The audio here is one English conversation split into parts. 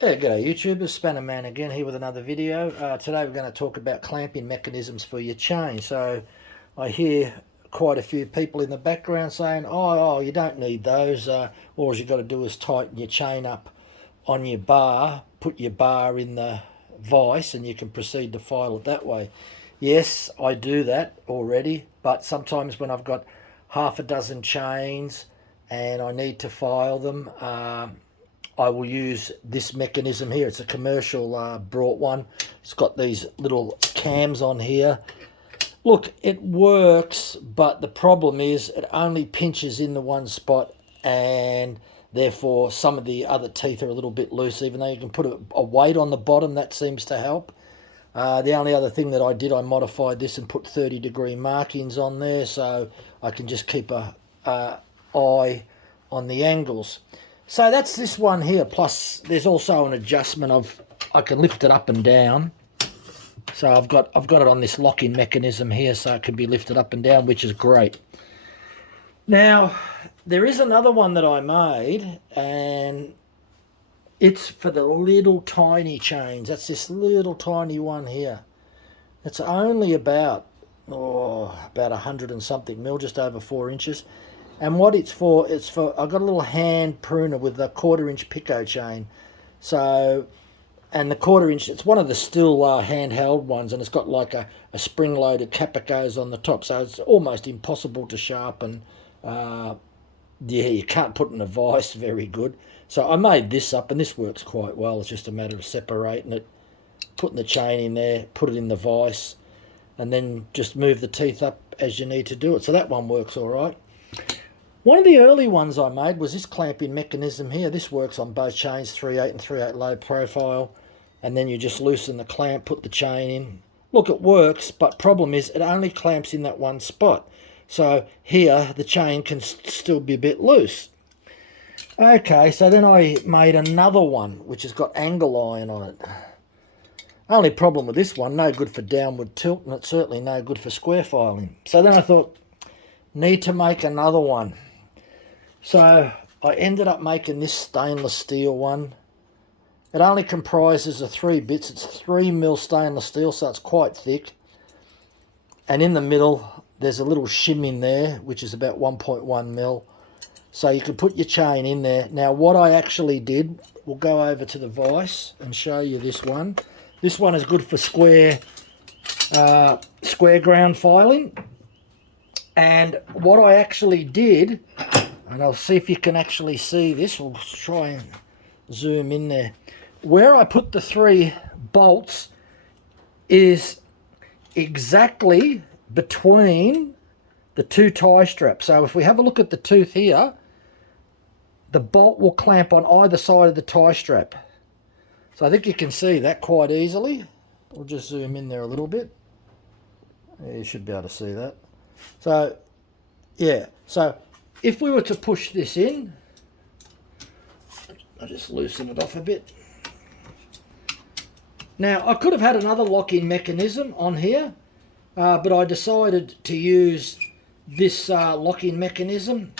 Yeah, g'day YouTubers, Spanner Man again here with another video. Today we're going to talk about clamping mechanisms for your chain. So I hear quite a few people in the background saying, oh you don't need those. All you got to do is tighten your chain up on your bar, put your bar in the vise and you can proceed to file it that way. Yes, I do that already, but sometimes when I've got half a dozen chains and I need to file them, I will use this mechanism here. It's a commercial brought one. It's got these little cams on here. Look, it works, but the problem is it only pinches in the one spot, and therefore some of the other teeth are a little bit loose. Even though you can put a weight on the bottom, that seems to help. The only other thing that I did, I modified this and put 30-degree markings on there so I can just keep a eye on the angles. So that's this one here. Plus, there's also an adjustment of I can lift it up and down. So I've got it on this lock-in mechanism here, so it can be lifted up and down, which is great. Now, there is another one that I made, and it's for the little tiny chains. That's this little tiny one here. It's only about 100 and something mil, just over 4 inches. And what it's for, I've got a little hand pruner with a 1/4 inch Pico chain. So, and the 1/4 inch, it's one of the still handheld ones, and it's got like a spring-loaded cap that goes on the top. So it's almost impossible to sharpen. Yeah, you can't put in a vise very good. So I made this up, and this works quite well. It's just a matter of separating it, putting the chain in there, put it in the vise, and then just move the teeth up as you need to do it. So that one works all right. One of the early ones I made was this clamping mechanism here. This works on both chains, 3/8 and 3/8 low profile. And then you just loosen the clamp, put the chain in. Look, it works, but problem is it only clamps in that one spot. So here, the chain can still be a bit loose. Okay, so then I made another one, which has got angle iron on it. Only problem with this one, no good for downward tilt, and it's certainly no good for square filing. So then I thought, need to make another one. So I ended up making this stainless steel one. It only comprises of 3 bits. It's 3 mil stainless steel, so it's quite thick. And in the middle, there's a little shim in there, which is about 1.1 mil. So you can put your chain in there. Now what I actually did, we'll go over to the vise and show you this one. This one is good for square ground filing. And what I actually did, and I'll see if you can actually see this. We'll try and zoom in there. Where I put the 3 bolts is exactly between the 2 tie straps. So if we have a look at the tooth here, the bolt will clamp on either side of the tie strap. So I think you can see that quite easily. We'll just zoom in there a little bit. Yeah, you should be able to see that. So, yeah. So if we were to push this in, I'll just loosen it off a bit. Now, I could have had another lock-in mechanism on here, but I decided to use this lock-in mechanism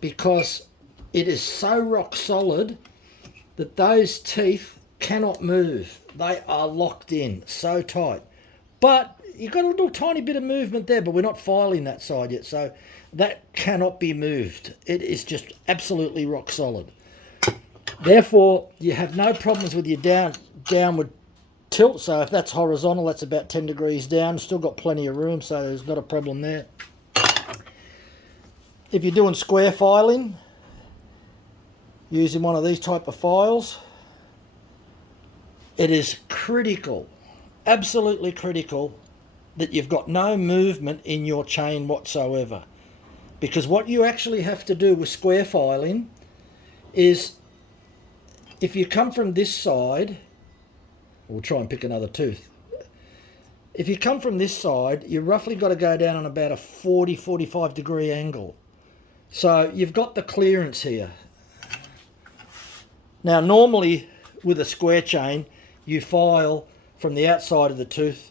because it is so rock solid that those teeth cannot move. They are locked in so tight. But you've got a little tiny bit of movement there, but we're not filing that side yet, so that cannot be moved. It is just absolutely rock solid. Therefore, you have no problems with your downward tilt. So if that's horizontal, that's about 10 degrees down. Still got plenty of room, so there's not a problem there. If you're doing square filing, using one of these type of files, it is critical, absolutely critical, that you've got no movement in your chain whatsoever. Because what you actually have to do with square filing is, if you come from this side, we'll try and pick another tooth. If you come from this side, you roughly got to go down on about a 40-45 degree angle. So you've got the clearance here. Now normally with a square chain, you file from the outside of the tooth.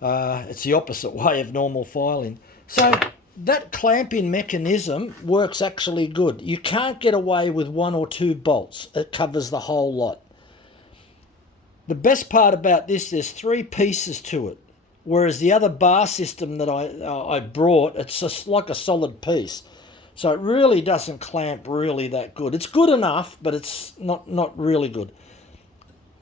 It's the opposite way of normal filing. So that clamping mechanism works actually good. You can't get away with 1 or 2 bolts. It covers the whole lot. The best part about this, there's 3 pieces to it, whereas the other bar system that I brought, it's just like a solid piece. So it really doesn't clamp really that good. It's good enough, but it's not really good.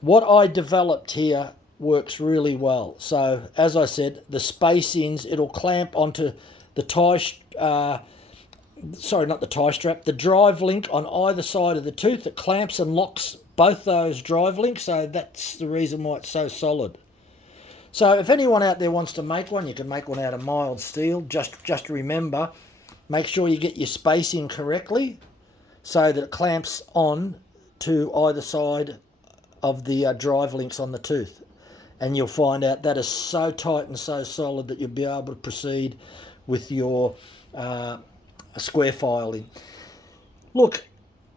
What I developed here works really well. So as I said, the spacings, it'll clamp onto the tie, sorry, not the tie strap, the drive link on either side of the tooth. It clamps and locks both those drive links, so that's the reason why it's so solid. So if anyone out there wants to make one, you can make one out of mild steel. Just remember, make sure you get your spacing correctly so that it clamps on to either side of the drive links on the tooth. And you'll find out that is so tight and so solid that you'll be able to proceed with your square filing. Look,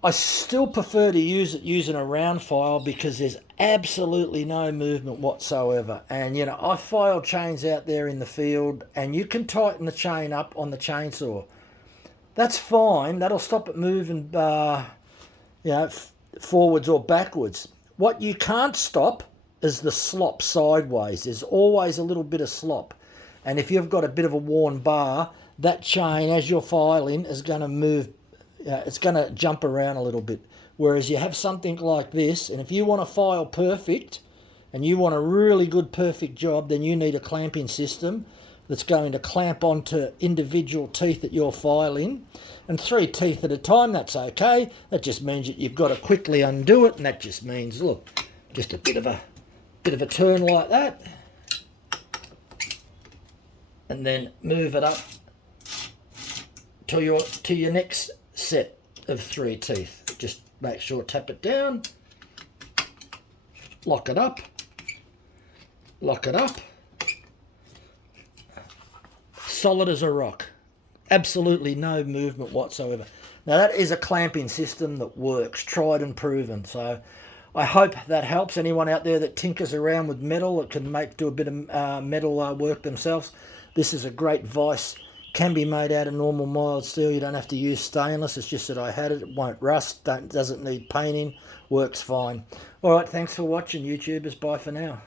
I still prefer to use it using a round file because there's absolutely no movement whatsoever. And, you know, I file chains out there in the field and you can tighten the chain up on the chainsaw. That's fine. That'll stop it moving, forwards or backwards. What you can't stop is the slop sideways. There's always a little bit of slop. And if you've got a bit of a worn bar, that chain, as you're filing, is going to move. It's going to jump around a little bit. Whereas you have something like this, and if you want to file perfect, and you want a really good perfect job, then you need a clamping system that's going to clamp onto individual teeth that you're filing. And 3 teeth at a time, that's okay. That just means that you've got to quickly undo it, and that just means, look, just a bit of a turn like that. And then move it up to your next set of 3 teeth. Just make sure, tap it down, lock it up, solid as a rock, absolutely no movement whatsoever. Now that is a clamping system that works, tried and proven. So I hope that helps anyone out there that tinkers around with metal, that can do a bit of metal work themselves. This is a great vise. Can be made out of normal mild steel. You don't have to use stainless. It's just that I had it. It won't rust. Doesn't need painting. Works fine. All right, thanks for watching, YouTubers. Bye for now.